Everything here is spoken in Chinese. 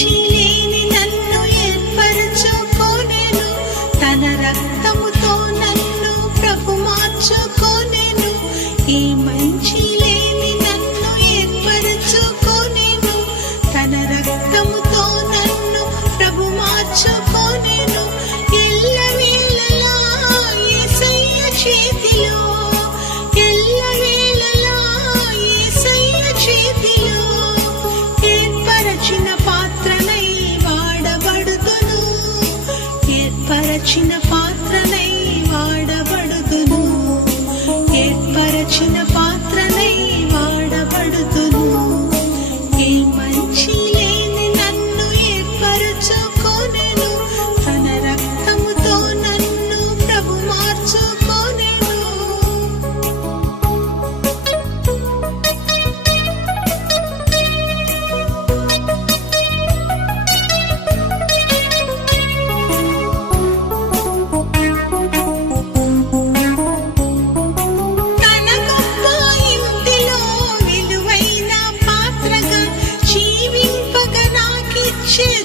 খুশি 轻的放 Cheers!